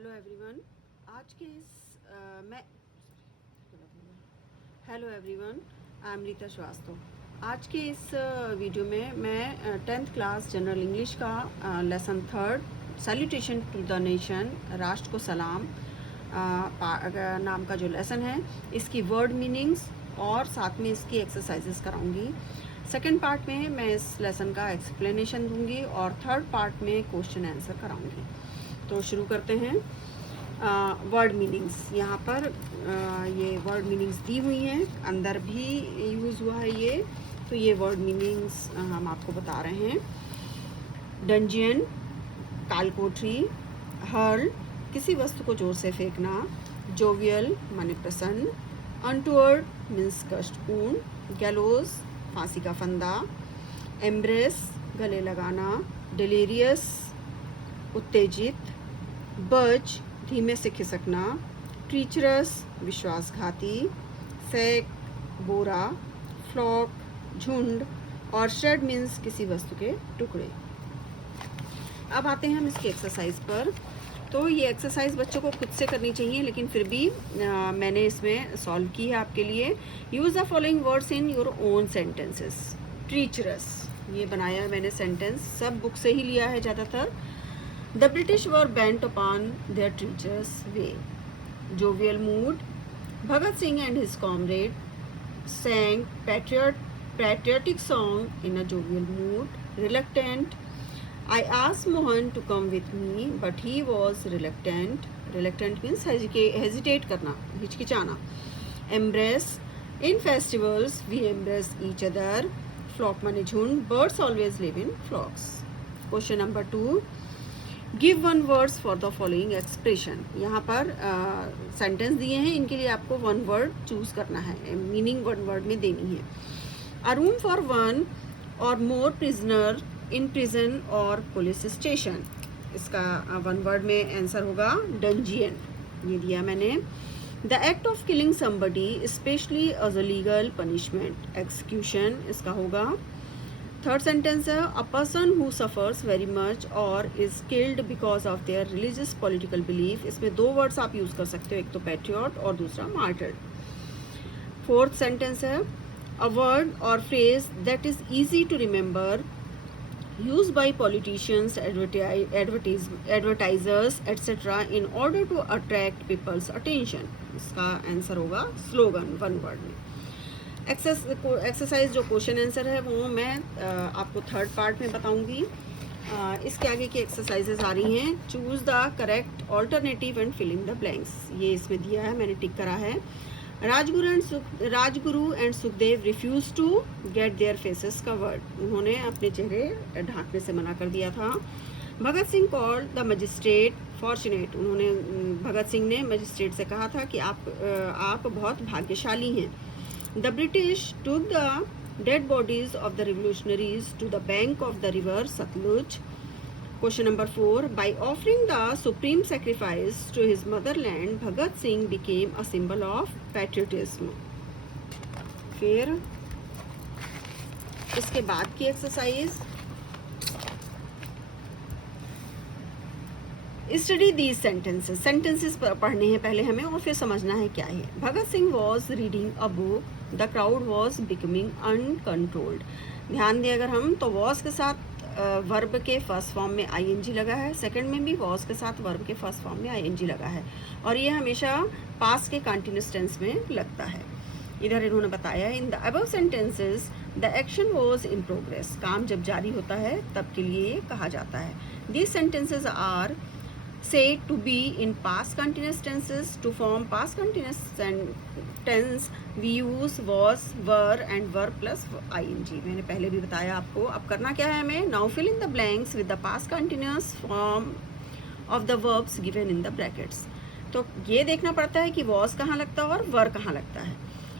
Hello everyone. आज के इस मैं hello everyone, I am Rita Srivastava. आज के इस वीडियो में मैं 10th क्लास जनरल इंग्लिश का lesson 3 salutation to the nation, राष्ट्र को सलाम नाम का जो लेसन है, इसकी वर्ड मीनिंग्स और साथ में इसकी एक्सरसाइजेस कराऊंगी। सेकंड पार्ट में मैं इस लेसन का एक्सप्लेनेशन दूंगी और थर्ड पार्ट में क्वेश्चन आंसर कराऊंगी। तो शुरू करते हैं। वर्ड मीनिंग्स, यहाँ पर ये वर्ड मीनिंग्स दी हुई हैं, अंदर भी यूज़ हुआ है ये। तो ये वर्ड मीनिंग्स हम आपको बता रहे हैं। डंजियन, कालकोठरी, हर्ल किसी वस्तु को जोर से फेंकना, जोवियल माने प्रसन्न, अनटूवर्ड मीन्स कष्टपूर्ण, गैलोज फांसी का फंदा, एम्ब्रेस गले लगाना, डिलीरियस उत्तेजित, बज धीमे से खिसकना, ट्रीचरस विश्वासघाती, सैक बोरा, फ्लॉक झुंड और शेड मीन्स किसी वस्तु के टुकड़े। अब आते हैं हम इसकी एक्सरसाइज पर। तो ये एक्सरसाइज बच्चों को खुद से करनी चाहिए, लेकिन फिर भी मैंने इसमें सॉल्व की है आपके लिए। Use the following words in your own sentences. Treacherous, ये बनाया है मैंने सेंटेंस, सब बुक से ही लिया है ज़्यादातर। The British were bent upon their treacherous way. Jovial mood. Bhagat Singh and his comrade sang patriotic song in a jovial mood. Reluctant. I asked Mohan to come with me, but he was reluctant. Reluctant means hesitate करना, हिचकिचाना. Embrace. In festivals, we embrace each other. Flock माने झुंड. Birds always live in flocks. Question number 2. Give one words for the following expression. यहाँ पर sentence दिए हैं, इनके लिए आपको वन वर्ड चूज करना है, मीनिंग वन वर्ड में देनी है। अ रूम फॉर वन और मोर प्रिजनर इन प्रिजन और पुलिस स्टेशन, इसका वन वर्ड में आंसर होगा डंजियन, ये दिया मैंने। The act of killing somebody especially as a legal punishment, execution, इसका होगा। थर्ड सेंटेंस है a person who suffers very much और is killed because of their religious political belief, इसमें 2 वर्ड्स आप यूज कर सकते हो, एक तो पैट्रियट और दूसरा मार्टर्ड। फोर्थ सेंटेंस है अ वर्ड और phrase that is easy to remember use by politicians, advertisers etcetera in order to attract people's attention, इसका आंसर होगा स्लोगन, वन वर्ड में। एक्सरसाइज जो क्वेश्चन आंसर है वो मैं आपको थर्ड पार्ट में बताऊंगी। इसके आगे की एक्सरसाइजेज आ रही हैं। Choose the correct alternative and fill in the blanks, ये इसमें दिया है, मैंने टिक करा है। Rajguru and Sukhdev refuse to get their faces covered, उन्होंने अपने चेहरे ढांकने से मना कर दिया था। Bhagat Singh called the magistrate fortunate, उन्होंने भगत सिंह ने मजिस्ट्रेट से कहा था कि आप बहुत भाग्यशाली हैं। The British took the dead bodies of the revolutionaries to the bank of the river Satluj. Question number 4. By offering the supreme sacrifice to his motherland, Bhagat Singh became a symbol of patriotism. फिर इसके बाद की exercise, study these sentences. Sentences पढ़ने हैं पहले हमें और फिर समझना है क्या है। Bhagat Singh was reading a book, the crowd was becoming uncontrolled. ध्यान दें अगर हम, तो वॉज के साथ वर्ब के फर्स्ट फॉर्म में आईएनजी लगा है, सेकंड में भी वॉज के साथ वर्ब के फर्स्ट फॉर्म में आईएनजी लगा है, और ये हमेशा पास्ट के कंटिन्यूअस टेंस में लगता है। इधर इन्होंने बताया in the above sentences the action was in progress, काम जब जारी होता है तब के लिए ये कहा जाता है। These sentences are said to be in past continuous tenses. To form past continuous tense we use was, were and were plus ing, मैंने पहले भी बताया आपको। अब करना क्या है हमें, now fill in the blanks with the past continuous form of the verbs given in the brackets। तो ये देखना पड़ता है कि was कहाँ लगता है और were कहाँ लगता है।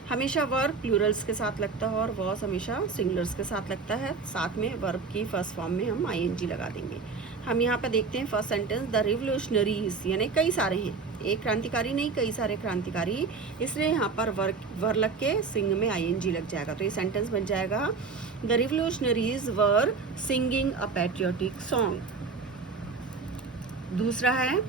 हमेशा वर्ब प्लूरल्स के साथ लगता है और वॉस हमेशा सिंगुलर्स के साथ लगता है, साथ में वर्ब की फर्स्ट फॉर्म में हम आईएनजी लगा देंगे। हम यहाँ पर देखते हैं फर्स्ट सेंटेंस, द रिवोल्यूशनरीज, यानी कई सारे हैं, एक क्रांतिकारी नहीं कई सारे क्रांतिकारी, इसलिए यहाँ पर वर लग के सिंग में आईएनजी लग जाएगा, तो ये सेंटेंस बन जाएगा the revolutionaries were singing a patriotic song. दूसरा है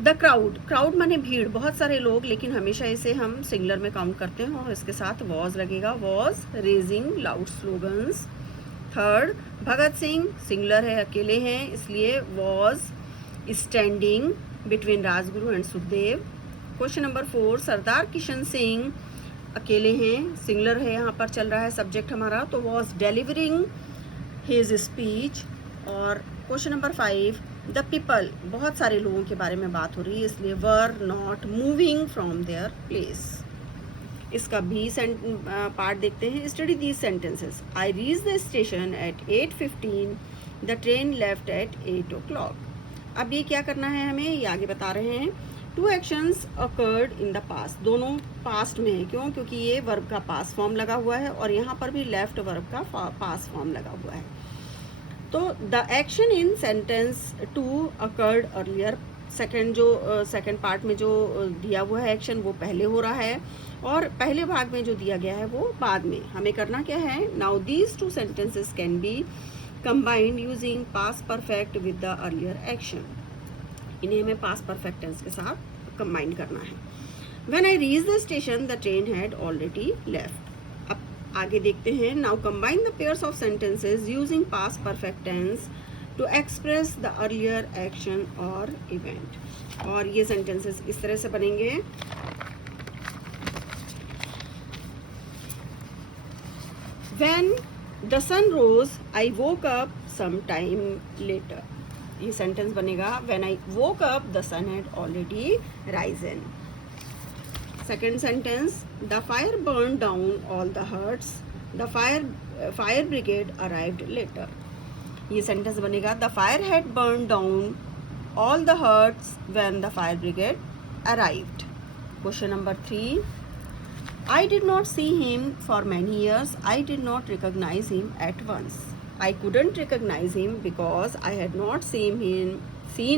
द क्राउड, क्राउड माने भीड़, बहुत सारे लोग, लेकिन हमेशा इसे हम सिंगुलर में काउंट करते हैं और इसके साथ वॉज लगेगा, was raising loud slogans. Third, Bhagat Singh, singular है, अकेले हैं, इसलिए was standing between Rajguru and Sukhdev. Question number 4, सरदार किशन सिंह, अकेले हैं, सिंगुलर है, यहाँ पर चल रहा है सब्जेक्ट हमारा, तो वॉज डिलीवरिंग हिज स्पीच। और क्वेश्चन नंबर 5, द पीपल, बहुत सारे लोगों के बारे में बात हो रही है, इसलिए were not moving from their place. इसका भी पार्ट देखते हैं। Study these sentences. I reach the station at 8:15, the train left eight 8 o'clock। अब ये क्या करना है हमें, ये आगे बता रहे हैं। Two actions occurred in the past, दोनों पास्ट में है, क्यों, क्योंकि ये वर्ब का पास्ट फॉर्म लगा हुआ है और यहाँ पर भी लेफ्ट वर्ब का पास्ट फॉर्म लगा हुआ है। तो the action in sentence 2 occurred earlier, second part में जो दिया हुआ है एक्शन वो पहले हो रहा है और पहले भाग में जो दिया गया है वो बाद में। हमें करना क्या है, now these 2 sentences can be combined using past perfect with the earlier action. इन्हें हमें पास्ट परफेक्ट टेंस के साथ कंबाइन करना है। When I reach the station the train had already left. अब आगे देखते हैं। Now combine the pairs of sentences using past perfect tense to express the earlier action और इवेंट। और ये सेंटेंसेस इस तरह से बनेंगे। When the sun rose I woke up some time later. ये सेंटेंस बनेगा when I woke up the sun had already risen. Second sentence, the fire burn down all the huts, the fire brigade arrived later. ये sentence बनेगा the fire had burn down all the huts when the fire brigade arrived. Question number 3, I did not see him for many years. I did not recognize him at once. I couldn't recognize him because I had not seen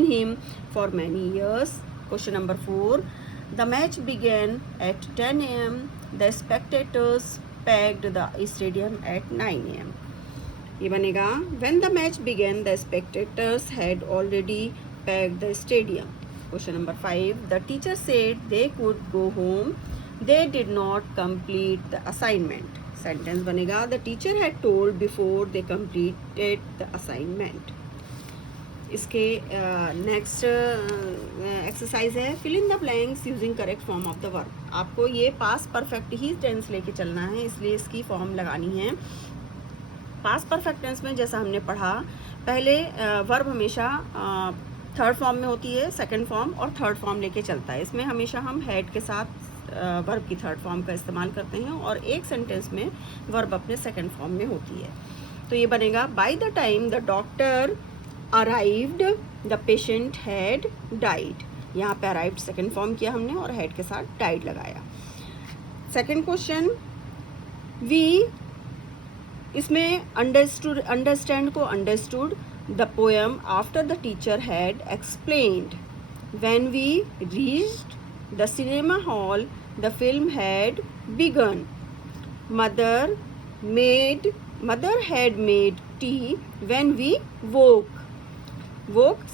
him for many years. Question number 4. The match began at 10 a.m. The spectators packed the stadium at 9 a.m. ये बनेगा when the match began the spectators had already packed the stadium. Question number 5. The teacher said they could go home. They did not complete the assignment. Sentence बनेगा the teacher had told before they completed the assignment. इसके next exercise है fill in the blanks using correct form of the verb. आपको ये past perfect ही tense लेके चलना है, इसलिए इसकी फॉर्म लगानी है। पास्ट परफेक्ट टेंस में जैसा हमने पढ़ा, पहले वर्ब हमेशा थर्ड फॉर्म में होती है, सेकंड फॉर्म और थर्ड फॉर्म लेके चलता है। इसमें हमेशा हम हैड के साथ वर्ब की थर्ड फॉर्म का इस्तेमाल करते हैं और एक सेंटेंस में वर्ब अपने सेकंड फॉर्म में होती है। तो ये बनेगा by the time the doctor arrived the patient had died. यहाँ पे अराइव्ड सेकंड फॉर्म किया हमने और हैड के साथ डाइड लगाया। सेकंड क्वेश्चन, वी, इसमें अंडरस्टैंड को understood the poem after the teacher had explained. When we reached the cinema hall the film had begun. Mother had made tea when we woke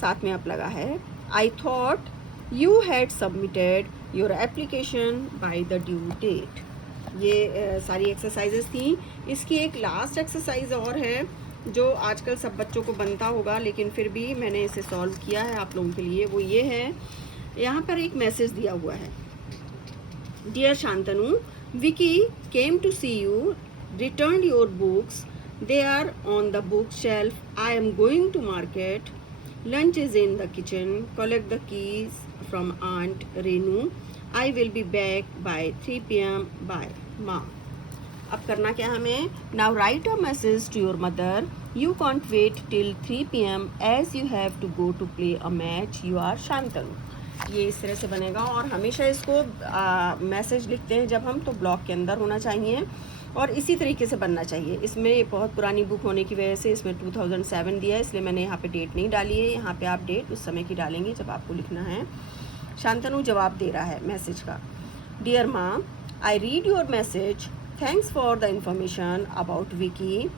साथ में अप लगा है। I thought you had submitted your application by the due date. ये सारी exercises थी। इसकी एक last exercise और है जो आजकल सब बच्चों को बनता होगा, लेकिन फिर भी मैंने इसे सॉल्व किया है आप लोगों के लिए। वो ये है, यहाँ पर एक मैसेज दिया हुआ है। Dear Shantanu, Vicky came to see you, return your books, they are on the book shelf, I am going to market, lunch is in the kitchen, collect the keys from aunt Renu, I will be back by 3 PM bye माँ। अब करना क्या हमें, now write a message to your mother, you can't wait till 3 PM as you have to go to play a match, you are Shantanu. ये इस तरह से बनेगा और हमेशा इसको मैसेज लिखते हैं जब हम, तो ब्लॉक के अंदर होना चाहिए और इसी तरीके से बनना चाहिए। इसमें ये बहुत पुरानी बुक होने की वजह से इसमें 2007 दिया है, इसलिए मैंने यहाँ पे डेट नहीं डाली है। यहाँ पे आप डेट उस समय की डालेंगे जब आपको लिखना है। शांतनु जवाब दे रहा है मैसेज का। डियर माँ, I read your message, thanks for the information about Vicky,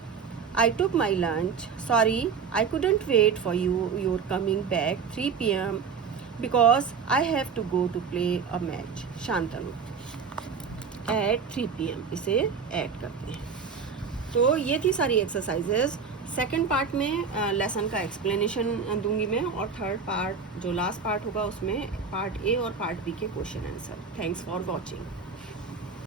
I took my lunch, sorry I couldn't wait for you, you're coming back 3 PM, because I have to go to play a match. Shantanu at 3 PM इसे add करते हैं। तो ये थी सारी exercises. Second part में lesson का explanation दूंगी मैं, और थर्ड पार्ट जो लास्ट पार्ट होगा उसमें पार्ट ए और पार्ट बी के question answer. Thanks for watching.